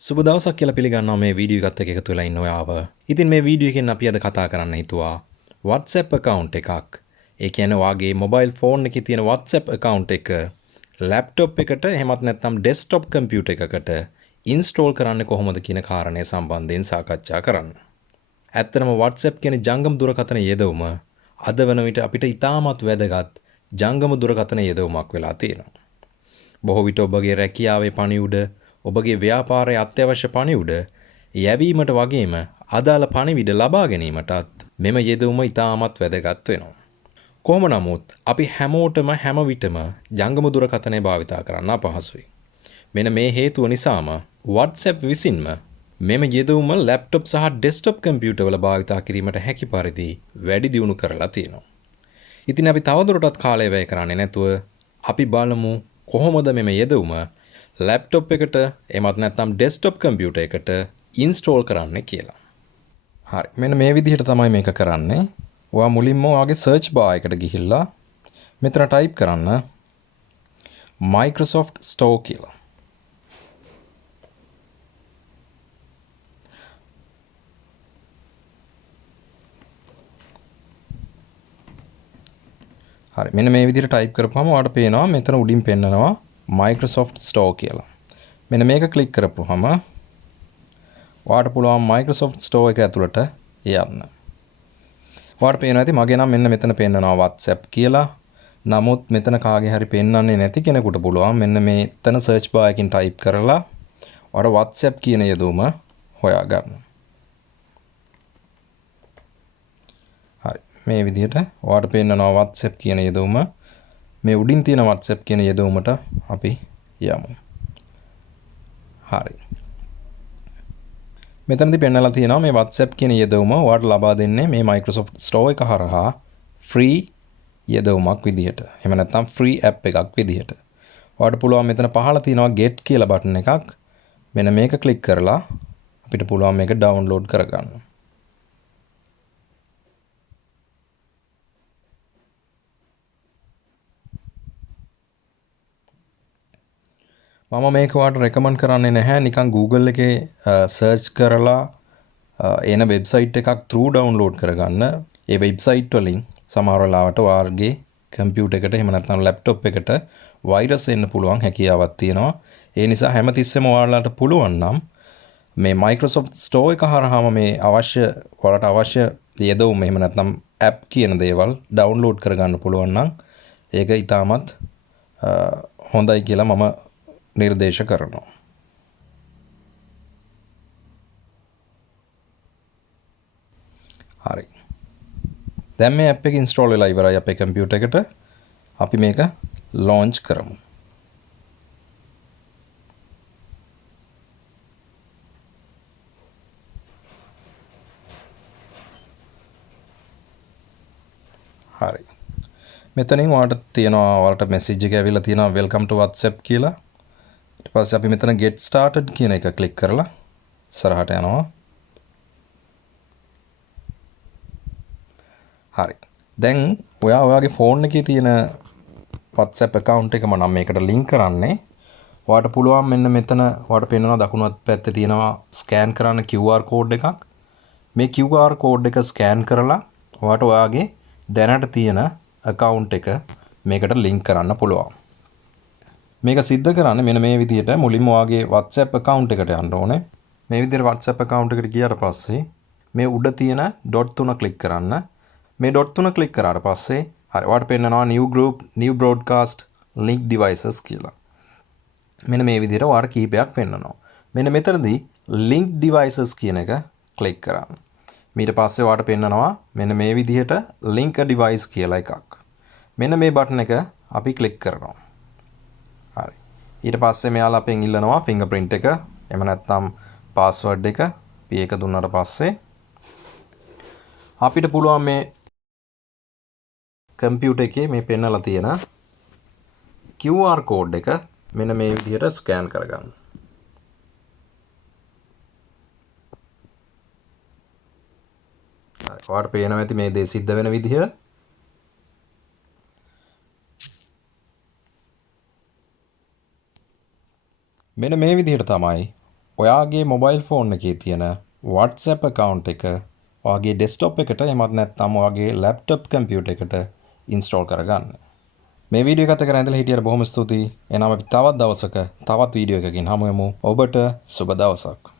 සුබ දවසක් කියලා පිළිගන්නවා මේ වීඩියෝ එකත් එක්ක එකතු වෙලා ඉන්න ඔයාව. ඉතින් මේ වීඩියෝ එකෙන් අපි අද කතා කරන්න හිතුවා WhatsApp account එකක්. ඒ කියන්නේ ඔයාගේ mobile phone එකේ තියෙන WhatsApp account එක laptop එකට එහෙමත් නැත්නම් desktop computer එකකට install කරන්නේ කොහොමද කියන කාරණය සම්බන්ධයෙන් සාකච්ඡා කරන්න. ඇත්තටම WhatsApp කියන්නේ ජංගම දුරකථන යෙදවුම අද වන විට අපිට ඉතාමත් වැදගත් ජංගම දුරකථන යෙදවුමක් වෙලා තියෙනවා. බොහෝ විට ඔබගේ රැකියාවේ පණිවුඩ ඔබගේ ව්‍යාපාරයේ අත්‍යවශ්‍ය පණිවුඩ යැවීමට වගේම අදාළ පණිවිඩ ලබා ගැනීමටත් මෙම යෙදවුම ඉතාමත් වැදගත් වෙනවා. කොහොම නමුත් අපි හැමෝටම හැම විටම ජංගම දුරකථනය භාවිතා කරන්න අපහසුයි. මෙන්න මේ හේතුව නිසාම WhatsApp විසින්ම මෙම යෙදවුම ලැප්ටොප් සහ ඩෙස්ක්ටොප් කම්පියුටර් වල භාවිතා කිරීමට හැකි පරිදි වැඩි දියුණු කරලා තියෙනවා. ඉතින් අපි තවදුරටත් කාලය වැය කරන්නේ නැතුව අපි බලමු කොහොමද මෙම යෙදවුම ලැප්ටොප් එකට එමත් නැත්නම් ඩෙස්ක්ටොප් කම්පියුටර් එකට ඉන්ස්ටෝල් කරන්න කියලා. හරි. මෙන්න මේ විදිහට තමයි මේක කරන්නේ. ඔයා මුලින්ම ඔයාගේ සර්ච් බාර් එකට ගිහිල්ලා මෙතන ටයිප් කරන්න Microsoft Store කියලා. හරි. මෙන්න මේ විදිහට ටයිප් කරපුවම ඔයාලට පේනවා මෙතන උඩින් පෙන්නනවා Microsoft Store කියලා. මෙන්න මේක ක්ලික් කරපුවම ඔයාලට පුළුවන් Microsoft Store එක ඇතුළට යන්න. ඔයාලට පේනවා ඇති මගේ නම් මෙන්න මෙතන පෙන්නනවා WhatsApp කියලා. නමුත් මෙතන කාගේ හරි පෙන්නන්නේ නැති කෙනෙකුට පුළුවන් මෙන්න මෙතන සර්ච් බාර් එකකින් ටයිප් කරලා ඔයාලට WhatsApp කියන යෙදවුම හොයාගන්න. හරි. මේ විදිහට ඔයාලට පෙන්නනවා WhatsApp කියන යෙදවුම. මේ උඩින් තියෙන WhatsApp කියන යෙදවුමට අපි යමු. හරි. මෙතනදී පෙන්නලා තියෙනවා මේ WhatsApp කියන යෙදවුම ඔයාලට ලබා දෙන්නේ මේ Microsoft Store එක හරහා free යෙදවුමක් විදිහට. එහෙම නැත්නම් free app එකක් විදිහට. ඔයාලට පුළුවන් මෙතන පහළ තියෙනවා get කියලා බටන් එකක්. මෙන්න මේක ක්ලික් කරලා අපිට පුළුවන් මේක download කරගන්න. මම මේක ඔයාලට රෙකමන්ඩ් කරන්නේ නැහැ නිකන් Google එකේ සර්ච් කරලා එන වෙබ්සයිට් එකක් through download කරගන්න. ඒ වෙබ්සයිට් වලින් සමහර වෙලාවට ඔයාලගේ කම්පියුටර් එකට එහෙම නැත්නම් ලැප්ටොප් එකට වෛරස් එන්න පුළුවන් හැකියාවක් තියෙනවා. ඒ නිසා හැමතිස්සෙම ඔයාලට පුළුවන් නම් මේ Microsoft Store එක හරහාම මේ ඔයාලට අවශ්‍ය යෙදවුම එහෙම නැත්නම් app කියන දේවල් download කරගන්න පුළුවන් නම් ඒක ඉතාමත් හොඳයි කියලා මම නිර්දේශ කරනවා. හරි. දැන් මේ app එක install වෙලා ඉවරයි අපේ කම්පියුටර් එකට. අපි මේක launch කරමු. හරි. මෙතනින් ඔයාලට තියෙනවා ඔයාලට message එක ඇවිල්ලා තියෙනවා welcome to WhatsApp කියලා. ඊට පස්සේ අපි මෙතන get started කියන එක ක්ලික් කරලා ඉස්සරහට යනවා. හරි. දැන් ඔයාගේ ෆෝන් එකේ තියෙන WhatsApp account එක මම මේකට link කරන්නේ. ඔයාලට පුළුවන් මෙන්න මෙතන ඔයාලට පේනවා දකුණු පැත්තේ තියෙනවා scan කරන්න QR code එකක්. මේ QR code එක scan කරලා ඔයාලට ඔයාගේ දැනට තියෙන account එක මේකට link කරන්න පුළුවන්. මේක සිද්ධ කරන්න මෙන්න මේ විදිහට මුලින්ම ඔයාගේ WhatsApp account එකට යන්න ඕනේ. මේ විදිහට WhatsApp account එකට ගියාට පස්සේ මේ උඩ තියෙන dot 3 ක්ලික් කරන්න. මේ dot 3 ක්ලික් කරාට පස්සේ හරි ඔයාලට පෙන්නනවා new group new broadcast link devices කියලා. මෙන්න මේ විදිහට ඔයාලට කීපයක් පෙන්නනවා. මෙන්න මෙතනදී link devices කියන එක ක්ලික් කරන්න. ඊට පස්සේ ඔයාලට පෙන්නනවා මෙන්න මේ විදිහට link a device කියලා එකක්. මෙන්න මේ බටන් එක අපි ක්ලික් කරනවා. හරි. ඊට පස්සේ මෙයාලා අපෙන් ඉල්ලනවා fingerprint එක එහෙම නැත්නම් password එක. අපි ඒක දුන්නාට පස්සේ අපිට පුළුවන් මේ කම්පියුටර් එකේ මේ පෙන්නලා තියෙන QR code එක මෙන්න මේ විදිහට ස්කෑන් කරගන්න. හරි. ඔයාලට පේනවා ඇති මේ දේ සිද්ධ වෙන විදිහ. මෙන්න මේ විදිහට තමයි ඔයාගේ මොබයිල් ෆෝන් එකේ තියෙන WhatsApp account එක ඔයාගේ ඩෙස්ක්ටොප් එකට එහෙමත් නැත්නම් ඔයාගේ ලැප්ටොප් කම්පියුටර් එකට ඉන්ස්ටෝල් කරගන්න. මේ වීඩියෝ එකත් එක්ක රැඳිලා හිටියට බොහොම ස්තුතියි. එනනම් අපි තවත් දවසක තවත් වීඩියෝ එකකින් හමු වෙමු. ඔබට සුබ දවසක්.